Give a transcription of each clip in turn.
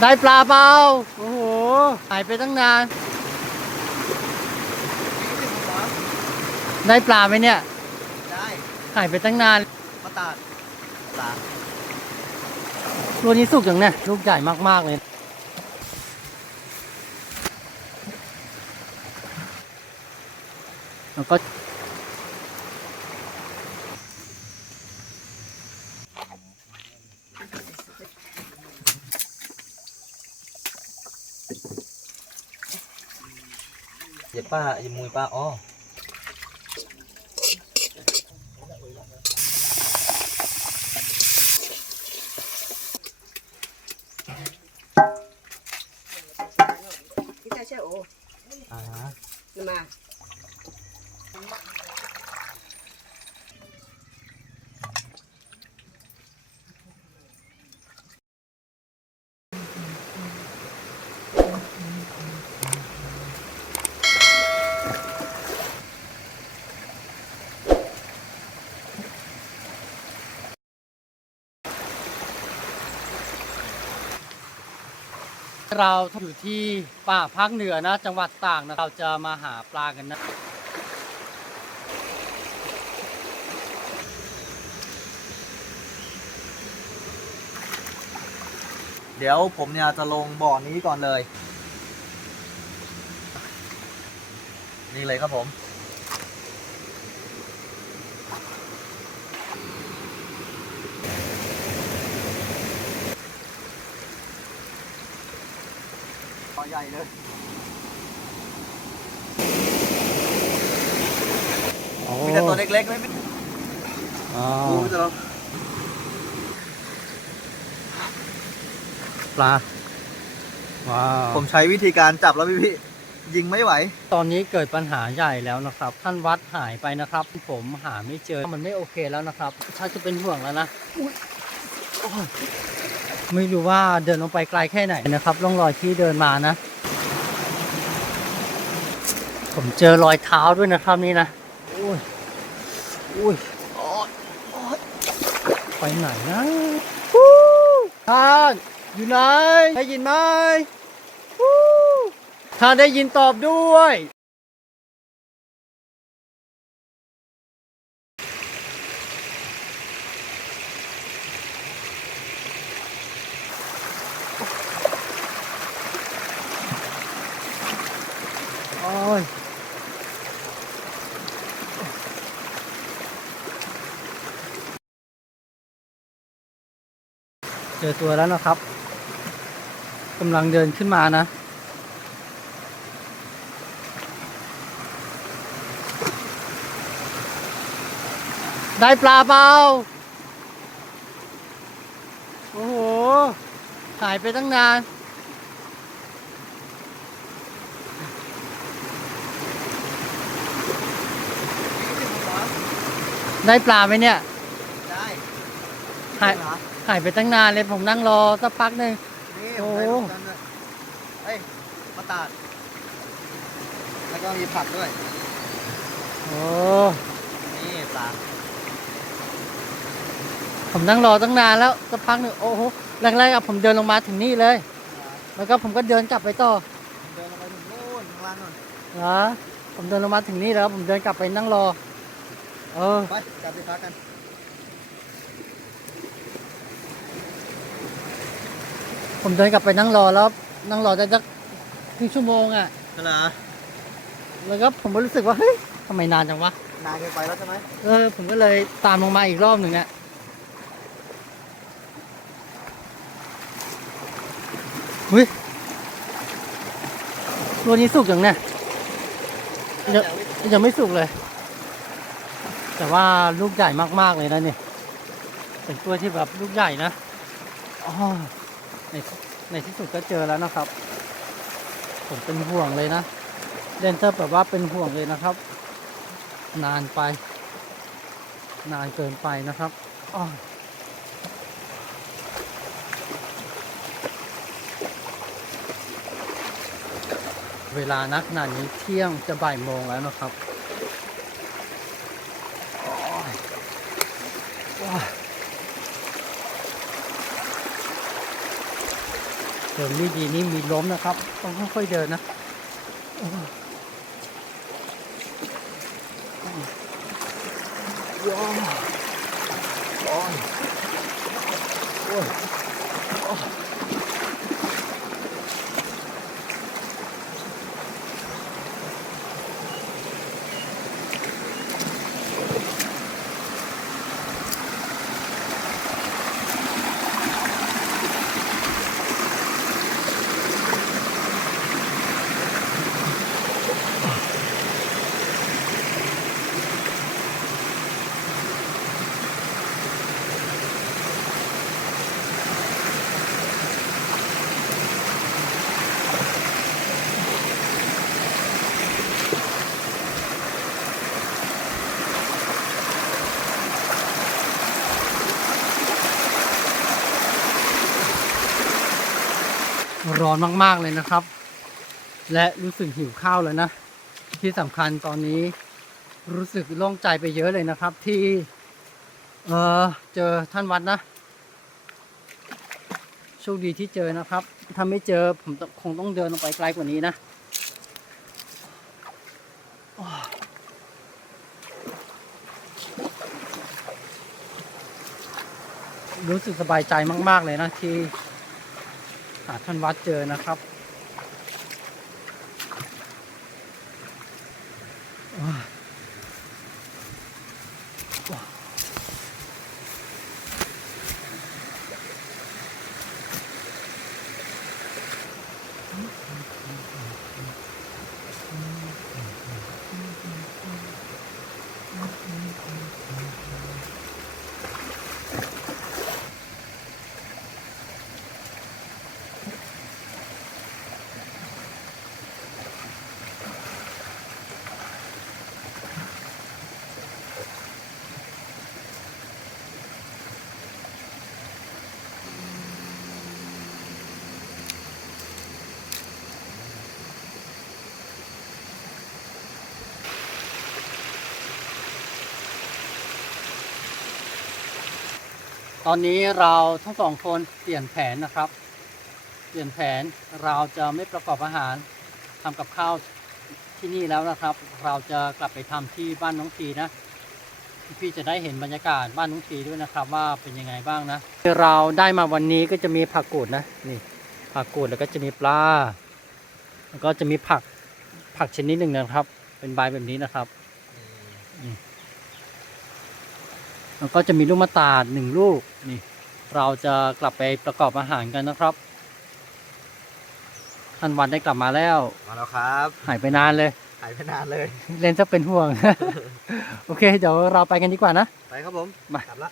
ได้ปลาเปล่าโอ้โห หายไปตั้งนาน ได้ปลาไหมเนี่ย ได้หายไปตั้งนาน มาตาดปลาตัวนี้สุกอย่างเนี่ยลูกใหญ่มาก ๆ เลย แล้วก็ เดี๋ยวป้ายิมมวยป้าอ๋อ พี่ชายเชื่อโอ้ อ่าฮะ นมา เราอยู่ที่ป่าภาคเหนือนะ จังหวัดตากนะเราจะมาหาปลากันนะเดี๋ยวผมเนี่ยจะลงบ่อนี้ก่อนเลย นี่เลยครับผม หญ่เลยมีแต่ตัวเล็กๆไม่มีอ๋อดูจะลองปลาว้าวผมใช้วิธีการจับแล้วพี่พี่ยิงไม่ไหว ตอนนี้เกิดปัญหาใหญ่แล้วนะครับ ท่านวัดหายไปนะครับ ผมหาไม่เจอมันไม่โอเคแล้วนะครับชักจะเป็นห่วงแล้วนะอุ๊ยโอ้ย ไม่รู้ว่าเดินลงไปไกลแค่ไหนนะครับร่องรอยที่เดินมานะ ผมเจอรอยเท้าด้วยนะครับนี่นะอุ้ยอุ้ยโอ๊ยโอ๊ยไปไหนนะฮู้ท่านอยู่ไหนได้ยินไหมฮู้ถ้าได้ยินตอบด้วย โอ้ยเจอตัวแล้วนะครับกำลังเดินขึ้นมานะได้ปลาเปล่า โอ้โห หายไปตั้งนาน ได้ปลาไหมเนี่ย ได้หายเหรอหายไปตั้งนานเลยผมนั่งรอสักพักหนึ่งนี่โอ้ผมได้เหมือนกันเลยเอ้ยมาตาด แล้วก็มีผักด้วย โอ้นี่ปลา ผมนั่งรอตั้งนานแล้วสักพักหนึ่งโอ้โหแรกๆอะผมเดินลงมาถึงนี่เลย แล้วก็ผมก็เดินกลับไปต่อ เดินลงไปถึงโน่นข้างล่างนู่นเหรอผมเดินลงมาถึงนี่แล้ว ผมเดินกลับไปนั่งรอ เออ ไปกลับไปพักกัน ผมเดินกลับไปนั่งรอแล้ว นั่งรอได้สักครึ่งชั่วโมงอะ นั่นเหรอแล้วก็ผมก็รู้สึกว่าเฮ้ยทำไมนานจังวะ นานเกินไปแล้วใช่ไหมเออ ผมก็เลยตามลงมาอีกรอบหนึ่งเนี่ยเฮ้ยตัวนี้สุกอย่างเนี่ยเดี๋ยวยังไม่สุกเลย แต่ว่าลูกใหญ่มากๆเลยนะเนี่ยเป็นกล้วยที่แบบลูกใหญ่นะอ๋อในในที่สุดก็เจอแล้วนะครับ ผมเป็นห่วงเลยนะเดนเตอร์แบบว่าเป็นห่วงเลยนะครับ นานไป นานเกินไปนะครับอ้อเวลานักขนาดนี้เที่ยงจะบ่ายโมงแล้วนะครับโอ้ยว้าย เดินไม่ดีนี่มีล้มนะครับ ต้องค่อยๆเดินนะยว้าวโอ้ยโอ้ยโอ้ย ร้อนมากๆเลยนะครับ และรู้สึกหิวข้าวเลยนะ ที่สำคัญตอนนี้รู้สึกโล่งใจไปเยอะเลยนะครับ ที่เออเจอท่านวัดนะโชคดีที่เจอนะครับ ถ้าไม่เจอผมคงต้องเดินลงไปไกลกว่านี้นะรู้สึกสบายใจมาก ๆ เลยนะที่ หาท่านวัดเจอนะครับ ตอนนี้เราทั้งสองคนเปลี่ยนแผนนะครับ เปลี่ยนแผนเราจะไม่ประกอบอาหารทำกับข้าวที่นี่แล้วนะครับ เราจะกลับไปทำที่บ้านน้องทีนะพี่จะได้เห็นบรรยากาศบ้านน้องทีด้วยนะครับ ว่าเป็นยังไงบ้างนะเราได้มาวันนี้ก็จะมีผักกูดนะนี่ผักกูดแล้วก็จะมีปลาแล้วก็จะมีผักผักชนิดหนึ่งนะครับ เป็นใบแบบนี้นะครับ แล้วก็จะมีลูกมะตาดหนึ่งลูกนี่ เราจะกลับไปประกอบอาหารกันนะครับท่านวันได้กลับมาแล้ว มาแล้วครับ หายไปนานเลย หายไปนานเลย เล่นจะเป็นห่วง โอเค เดี๋ยวเราไปกันดีกว่านะ ไปครับผม มากลับละ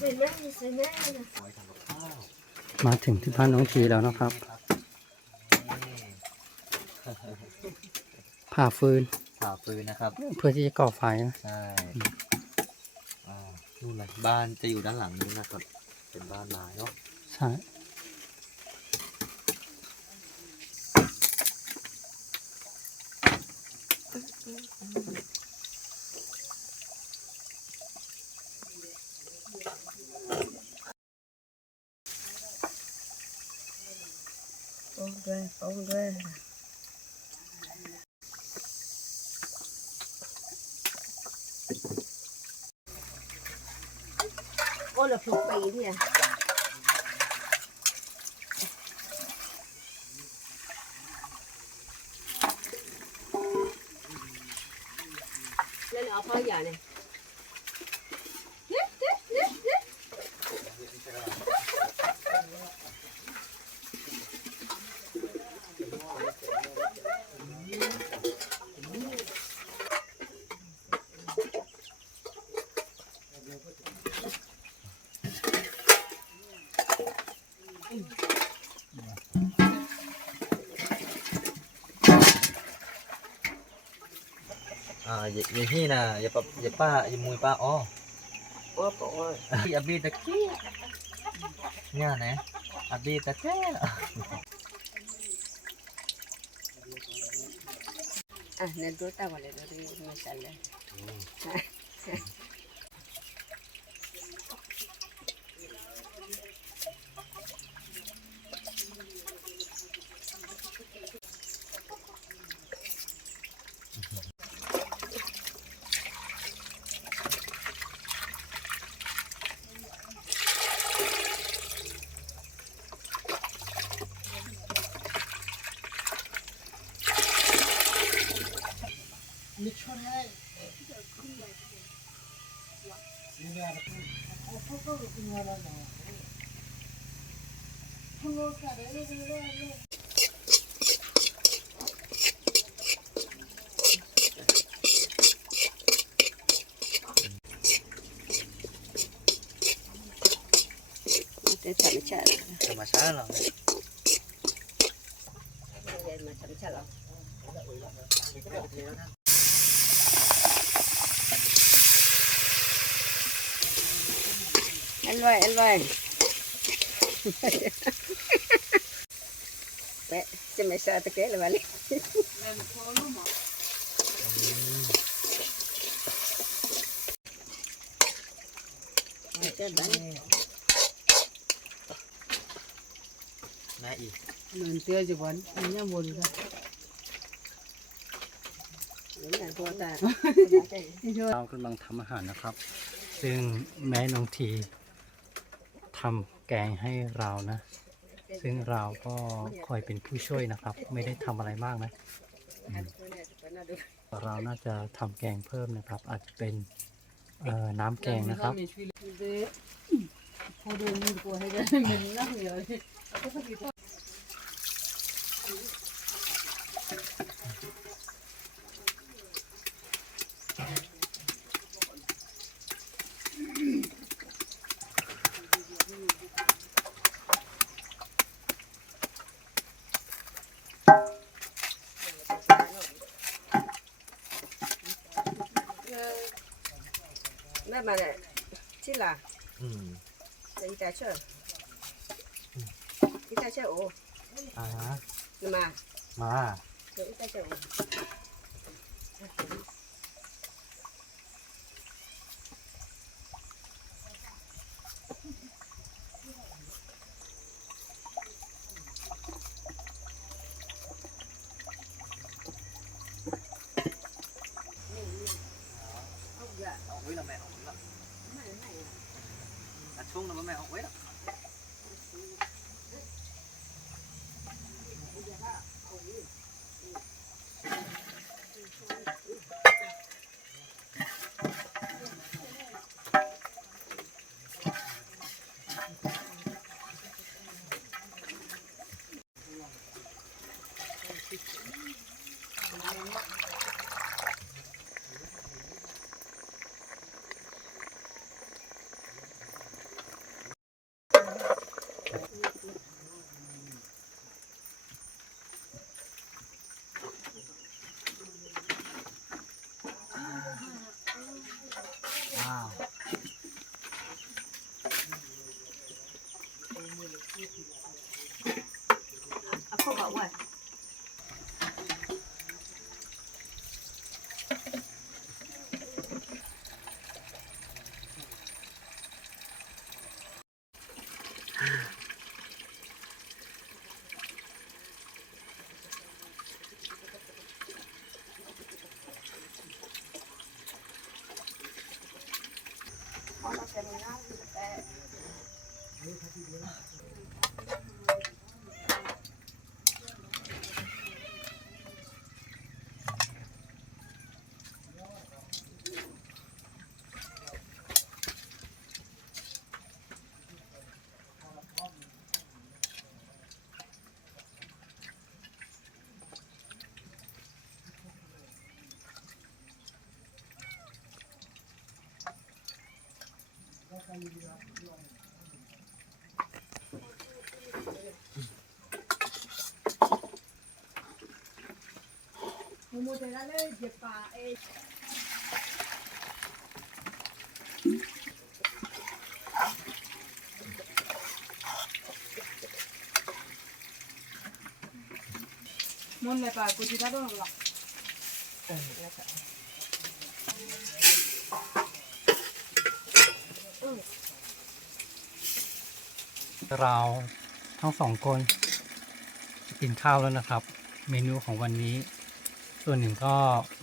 ใส่แม่ใส่แม่นะมาถึงที่บ้านน้องทีแล้วนะครับผ่าฟืนผ่าฟืนนะครับเพื่อที่จะก่อไฟนะใช่อ่านู่นเลยบ้านจะอยู่ด้านหลังนู้นนะครับเป็นบ้านไม้เนาะใช่ โอ้ด้วยโอ้ด้วยโอ้ละผูกปีเนี่ย แล้วเอาพ่ออย่าเนี่ย à vậy vậy hi nè vậy pa vậy pa vậy mùi pa ô ว่าบอกว่า Abi abi ta ki nha nè abi ta ke อะเนี่ยดูตาวันเลยดูดิมาชันเลยแต่ธรรมชาติ sama salah เรียนมาธรรมชาติหรออร่อยอร่อยเอ๊ะจะไม่ทราบตะเกีย บหรือเปล่าเนี่ยเจ้าบ้า น mẹ gì เงินเตี้ยจะวันอันนี้บนกันเหมือนกันตัวตาเรากำลังทำอาหารนะครับ ซึ่งแม่น้องทีทำแกงให้เรานะ ซึ่งเราก็คอยเป็นผู้ช่วยนะครับ ไม่ได้ทำอะไรมากนะเราน่าจะทำแกงเพิ่มนะครับ อาจจะเป็นเอ่อน้ำแกงนะครับ พอดูมีตัวให้ได้มันน่าเหนื่อยแม่มาเนี่ยที่ละ ừ จะอีตาเชื่ออีตาเชื่อโ don't wet them. Terminal, kita. মনে পায় প্রতিটা তো เราทั้งสองคนจะกินข้าวแล้วนะครับ เมนูของวันนี้ ส่วนหนึ่งก็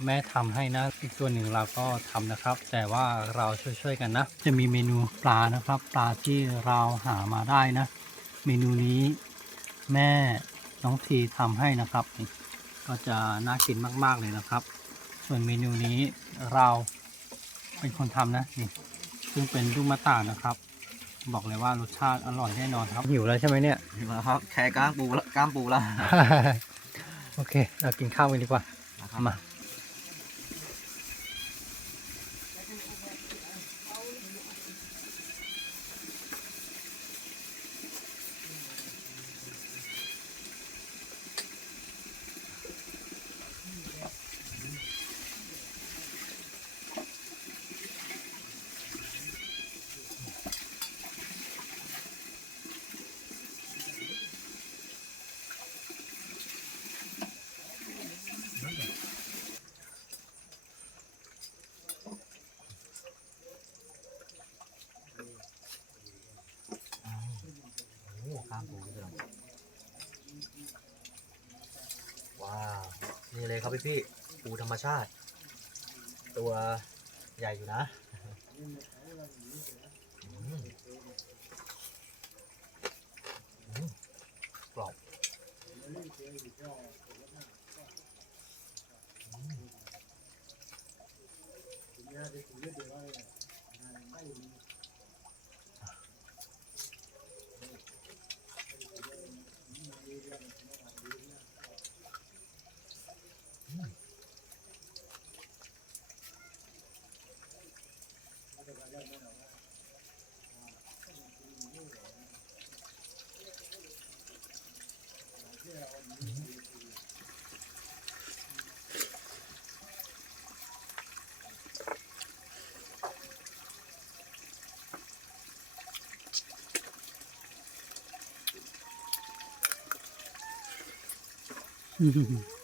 แม่ทำให้นะ อีกส่วนหนึ่งเราก็ทำนะครับ แต่ว่าเราช่วยๆกันนะ จะมีเมนูปลานะครับ ปลาที่เราหามาได้นะ เมนูนี้แม่น้องทีทำให้นะครับ ก็จะน่ากินมากๆเลยนะครับ ส่วนเมนูนี้เราเป็นคนทำนะนี่ซึ่งเป็นลูกมะตานะครับ บอกเลยว่ารสชาติอร่อยแน่นอนครับ หิวแล้วใช่ไหมเนี่ย มาครับแค่ก้างปูละก้ามปูละ โอเค เรากินข้าวกันดีกว่านะ ครับมาโอ้ก้ามปูเลยว้าว นี่เลยครับพี่พี่ปูธรรมชาติ ตัวใหญ่อยู่นะอืมอืม กรอ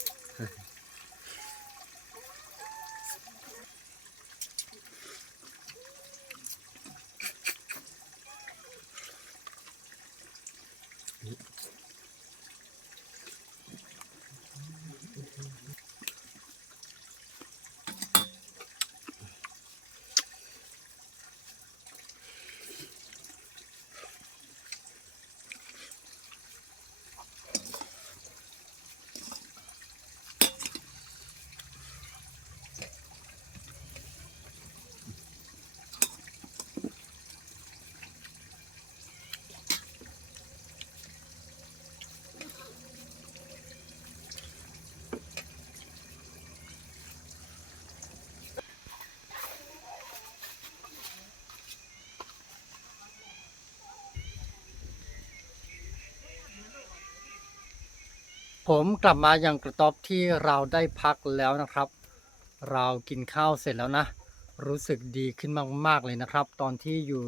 ผมกลับมาอย่างกระต๊อบที่เราได้พักแล้วนะครับ เรากินข้าวเสร็จแล้วนะ รู้สึกดีขึ้นมากๆเลยนะครับ ตอนที่อยู่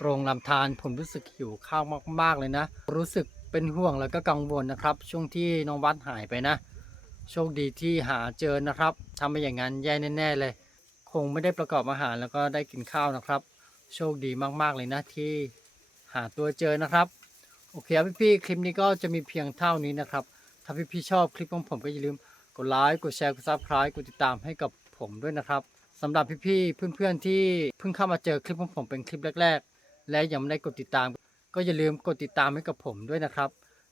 ตรงลำธารผมรู้สึกหิวข้าวมากๆเลยนะ รู้สึกเป็นห่วงแล้วก็กังวลนะครับ ช่วงที่น้องวัดหายไปนะ โชคดีที่หาเจอนะครับทำไปอย่างนั้นแย่แน่ๆเลย คงไม่ได้ประกอบอาหารแล้วก็ได้กินข้าวนะครับ โชคดีมากๆเลยนะที่หาตัวเจอนะครับ โอเคครับพี่ๆคลิปนี้ก็จะมีเพียงเท่านี้นะครับ ถ้าพี่ๆชอบคลิปของผมก็อย่าลืมกดไลค์กดแชร์กดซับสไครต์กดติดตามให้กับผมด้วยนะครับสำหรับพี่ๆเพื่อนๆที่เพิ่งเข้ามาเจอคลิปของผมเป็นคลิปแรก ๆ และยังไม่ได้กดติดตาม ก็อย่าลืมกดติดตามให้กับผมด้วยนะครับ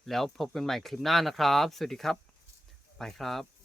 แล้วพบกันใหม่คลิปหน้านะครับ สวัสดีครับ ไปครับ